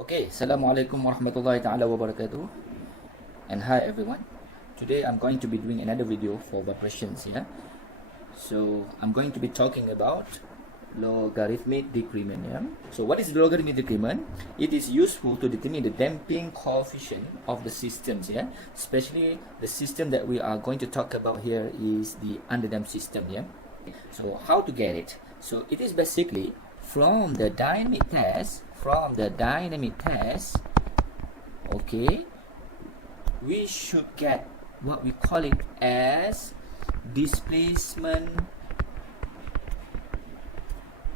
Okay, Assalamualaikum warahmatullahi ta'ala wabarakatuh. And hi everyone. Today I'm going to be doing another video for vibrations, yeah. So I'm going to be talking about logarithmic decrement, yeah. So what is logarithmic decrement? It is useful to determine the damping coefficient of the systems, yeah. Especially the system that we are going to talk about here is the underdamped system, yeah. So how to get it? So it is basically from the dynamic test, okay, we should get what we call it as displacement.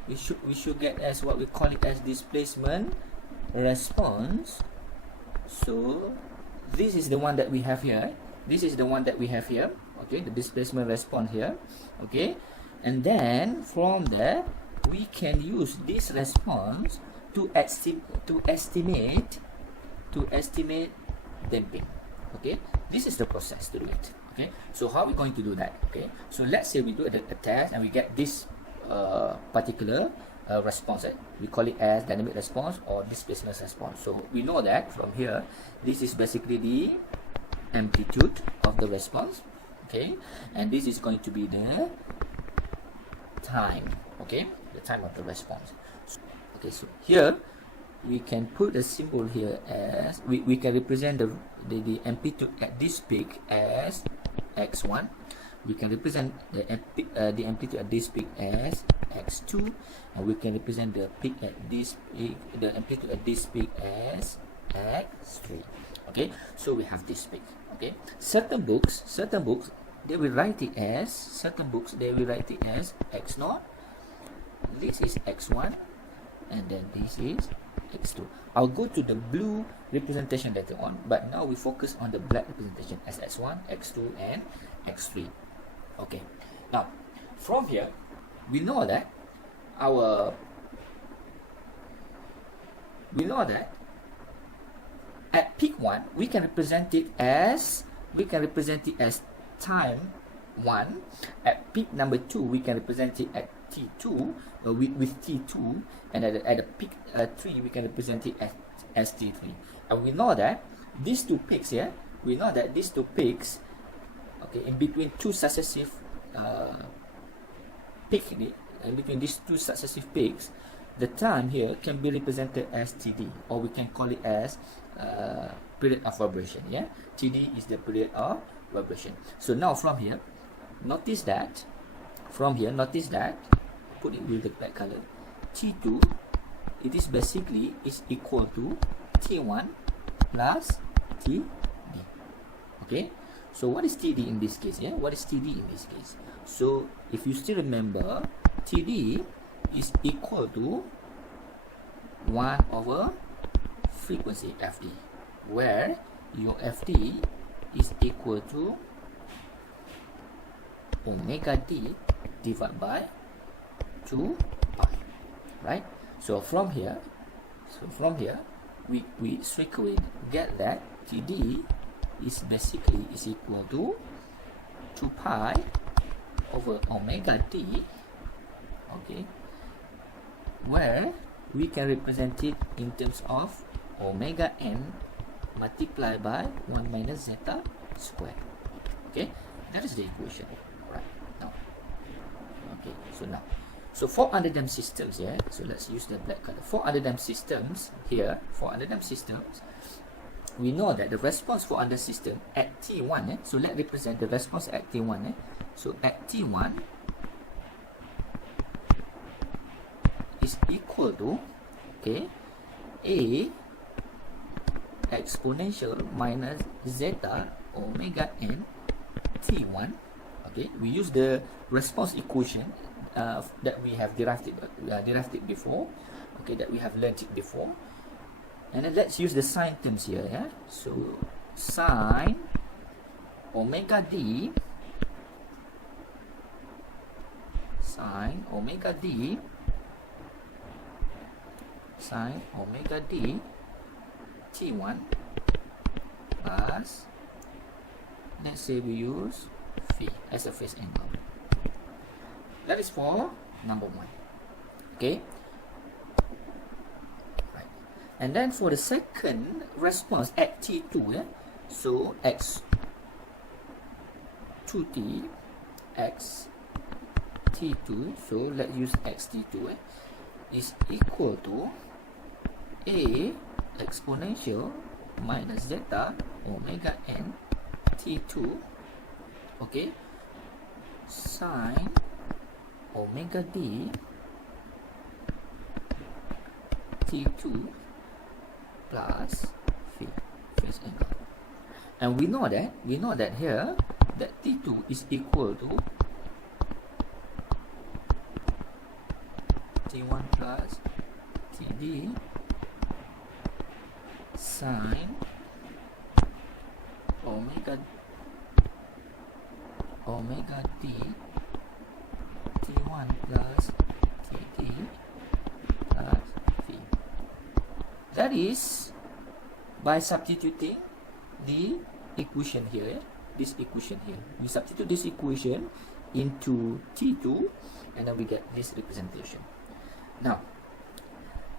We should get as what we call it as displacement response. So this is the one that we have here. Okay, the displacement response here. Okay, and then from there we can use this response to estimate damping. Okay, this is the process to do it. Okay, so how are we going to do that? Okay, so let's say we do a test and we get this particular response. We call it as dynamic response or displacement response. So we know that from here, this is basically the amplitude of the response. Okay, and this is going to be the time. Okay, the time of the response. Okay, so here we can put a symbol here as we can represent the amplitude at this peak as x1. We can represent the amplitude at this peak as x2, and we can represent the peak at this peak, the amplitude at this peak as x3. Okay, so we have this peak. Okay, certain books they will write it as x0. This is x1, and then this is x2. I'll go to the blue representation later on, but now we focus on the black representation as x1, x2, and x3. Okay, now from here we know that at peak 1 we can represent it as time 1. At peak number 2 we can represent it at T2 with T2, and at the peak 3 we can represent it as T3. And we know that these two peaks here, okay, in between two successive peaks, the time here can be represented as TD, or we can call it as period of vibration. Yeah, TD is the period of vibration. So now from here, notice that put it with the black color, T2 it is basically equal to T1 plus TD. Okay, so what is TD in this case? So if you still remember, TD is equal to 1 over frequency FD, where your FD is equal to omega D divided by 2 pi, right? So from here we straight away get that TD is basically equal to 2 pi over omega D, okay, where we can represent it in terms of omega n multiplied by 1 minus zeta squared. Okay, that is the equation right now. Okay, so for underdamped systems, yeah, so let's use the black color. For underdamped systems here, we know that the response for under system at T1, so let's represent the response at T1. So at T1 is equal to, okay, A exponential minus zeta omega n T1. Okay, we use the response equation that we have derived it before. Okay, that we have learned it before. And then let's use the sine terms here. Yeah, so sine omega D T1 plus, let's say we use phi as a phase angle. That is for number 1. Okay, right. And then for the second response at t2, yeah, so x 2t, x t2, so let's use x t2, is equal to a exponential minus zeta omega n t2, okay, sine omega d t2 plus phase angle. And we know that here that t2 is equal to t1 plus td sine omega d t1 plus td plus v. That is by substituting the equation here, this equation here. We substitute this equation into t2 and then we get this representation. Now,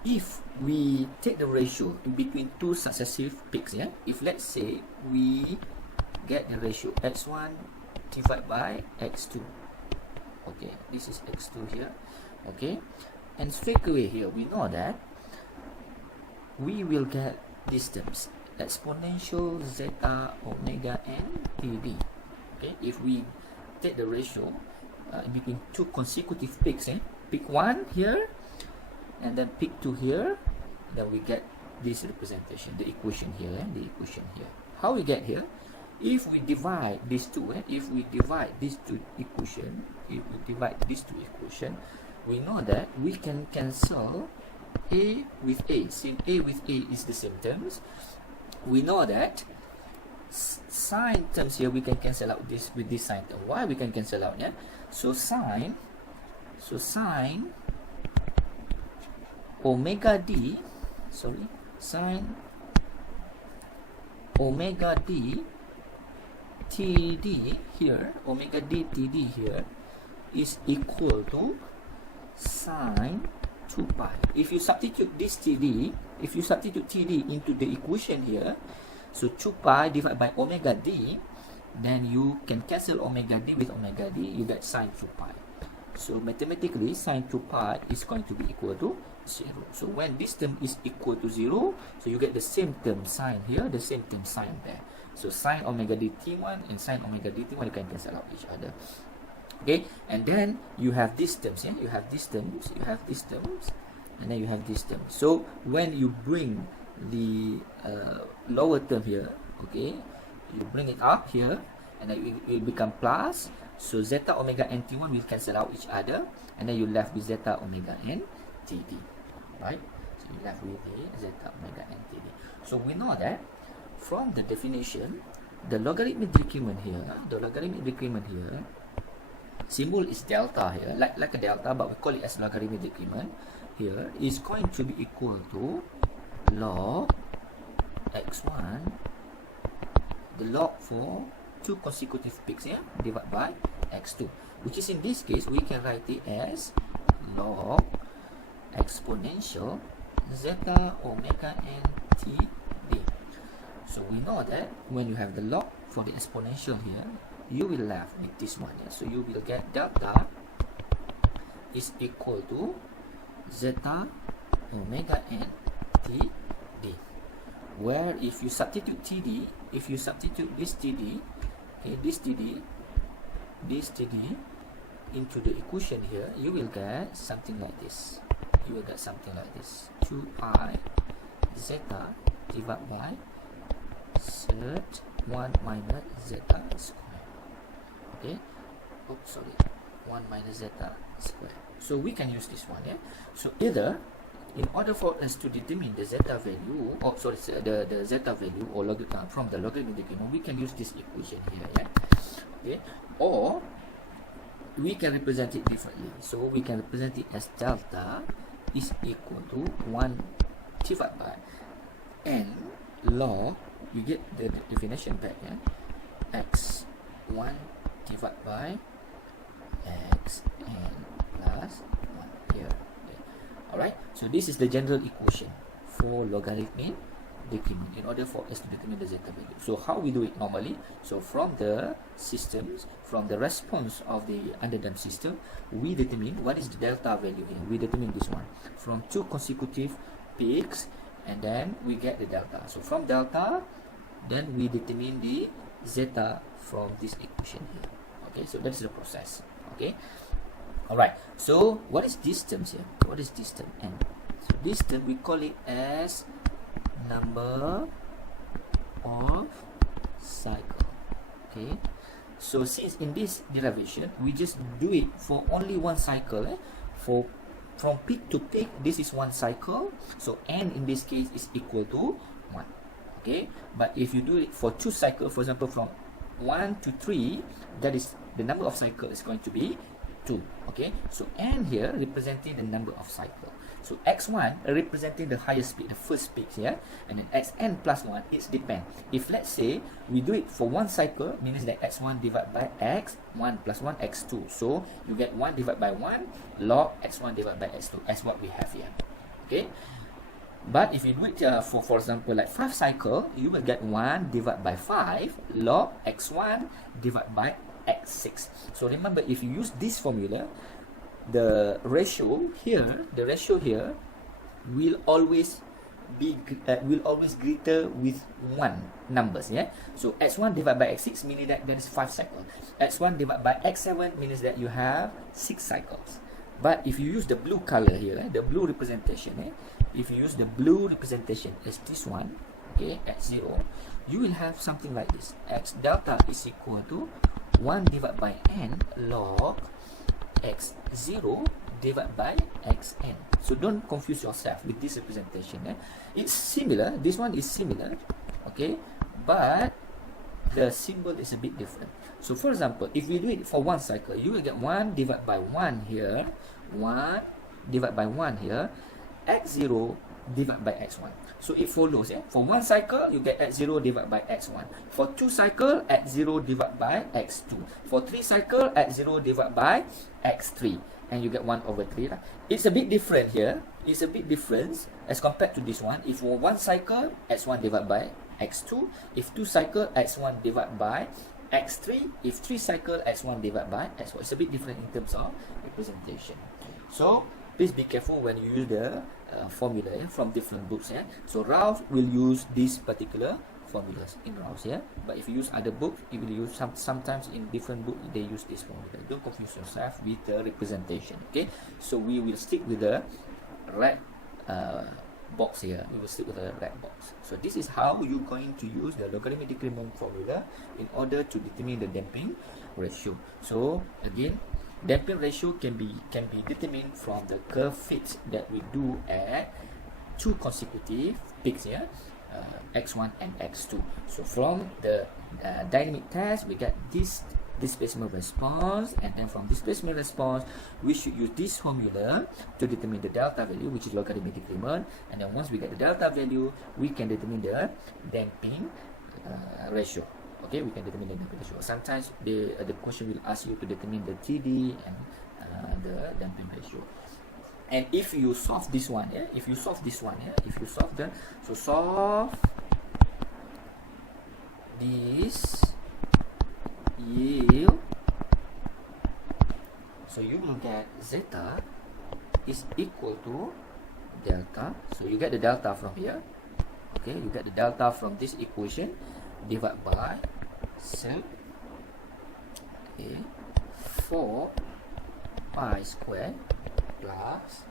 if we take the ratio in between two successive peaks, yeah, if let's say we get the ratio x1 divided by x2, okay, this is x2 here, okay, and straight away here we know that we will get these terms, exponential zeta omega n td, okay, if we take the ratio in between two consecutive peaks, peak 1 here and then peak 2 here, then we get this representation, the equation here, the equation here. How we get here? If we divide these two, if we divide these two equation, we know that we can cancel a with a. Since a with a is the same terms, we know that sine terms here we can cancel out this with this sine term. Why we can cancel out? Yeah. So sine omega d, sine omega d td here, omega d td here is equal to sine 2 pi. If you substitute this td, if you substitute td into the equation here, so 2 pi divided by omega d, then you can cancel omega d with omega d, you get sine 2 pi. So mathematically, sine 2 pi is going to be equal to 0. So when this term is equal to 0, so you get the same term sine here, the same term sine there. So sine omega d t1 and sine omega d t1, you can cancel out each other. Okay, and then you have these terms, yeah? You have these terms, and then you have these terms. So when you bring the lower term here, okay, you bring it up here, and then it will become plus. So zeta omega n t1 will cancel out each other, and then you left with zeta omega n td, right? So you left with the zeta omega n td. So we know that from the definition, the logarithmic decrement here, symbol is delta here, like a delta, but we call it as logarithmic decrement here, is going to be equal to log x1, the log for two consecutive peaks, yeah, divided by x2, which is in this case we can write it as log exponential zeta omega n td. So we know that when you have the log for the exponential here, you will left with this one, yeah? So you will get delta is equal to zeta omega n td, where if you substitute td, if you substitute this td, okay, this td into the equation here, you will get something like this. 2 pi zeta divided by z1 minus zeta square. Okay, 1 minus zeta square. So we can use this one, yeah. So either in order for us to determine the zeta value, or the zeta value or from the logarithmic decrement, we can use this equation here, yeah. Okay, or we can represent it differently. So we can represent it as delta is equal to 1 divided by n log, you get the definition back, yeah, x1 divided by xn plus 1 here. Okay. Alright, so this is the general equation for logarithmic decrement in order for us to determine the zeta value. So how we do it normally? So from the systems, from the response of the underdamped system, we determine what is the delta value here. We determine this one from 2 consecutive peaks, and then we get the delta. So from delta, then we determine the zeta from this equation here. Okay, so that's the process. Okay, all right. So what is this term here? What is this term? N. So this term we call it as number of cycle. Okay, so since in this derivation we just do it for only one cycle, for from peak to peak, this is one cycle, so n in this case is equal to 1. Okay, but if you do it for 2 cycles, for example from 1 to 3, that is the number of cycles is going to be 2. Okay, so n here representing the number of cycles. So x1 representing the highest peak, the first peak here, and then xn plus 1 is depend. If let's say we do it for 1 cycle, means that x1 divided by x1 plus 1 x2. So you get 1 divided by 1 log x1 divided by x2 as what we have here. Okay, but if you do it for example like 5 cycle, you will get 1 divided by 5 log x1 divided by x6. So remember, if you use this formula, the ratio here will always be greater with 1 numbers. Yeah, so x1 divided by x6 meaning that there is 5 cycles. x1 divided by x7 means that you have 6 cycles. But if you use the blue color here, the blue representation, if you use the blue representation as this one, okay, x0, you will have something like this. X delta is equal to 1 divided by n log x0 divided by xn. So don't confuse yourself with this representation. It's similar, this one is similar, okay, but the symbol is a bit different. So for example, if we do it for 1 cycle, you will get 1 divided by 1 here, 1 divided by 1 here, x0 divided by x1. So it follows, for 1 cycle you get x0 divided by x1. For 2 cycle, x0 divided by x2. For 3 cycle, x0 divided by x3, and you get 1 over 3. It's a bit different here. It's a bit different as compared to this one. If for 1 cycle, x1 divided by x2. If 2 cycle, x1 divided by x3. If 3 cycle, x1 divided by x1. It's a bit different in terms of representation. So please be careful when you use the formula from different books. So Ralph will use these particular formulas in Ralph's, but if you use other books, you will use sometimes in different books they use this formula. Don't confuse yourself with the representation. Okay, so we will stick with the red box here. We will stick with the red box. So this is how you're going to use the logarithmic decrement formula in order to determine the damping ratio. So again, damping ratio can be determined from the curve fits that we do at 2 consecutive peaks here, x1 and x2. So from the dynamic test, we get this displacement response, and then from displacement response we should use this formula to determine the delta value, which is logarithmic decrement, and then once we get the delta value, we can determine the damping ratio. Okay, we can determine the damping ratio. Sometimes the question will ask you to determine the TD and the damping ratio. And if you solve this one, solve this yield, so you will get zeta is equal to delta. So you get the delta from here. Okay, you get the delta from this equation divided by sub 4 pi square plus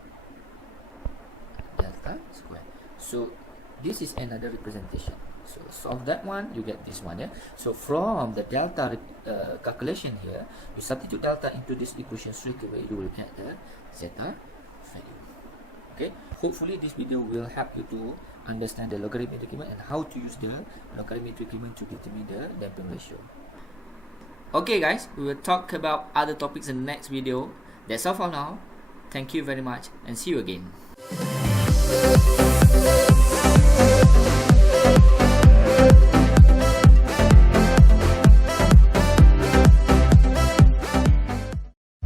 delta square. So this is another representation. So solve that one, you get this one. So from the delta calculation here, you substitute delta into this equation straight away, you will get the zeta value. Okay, hopefully this video will help you to understand the logarithmic decrement and how to use the logarithmic decrement to determine the damping ratio. Okay guys, we will talk about other topics in the next video. That's all for now. Thank you very much and see you again.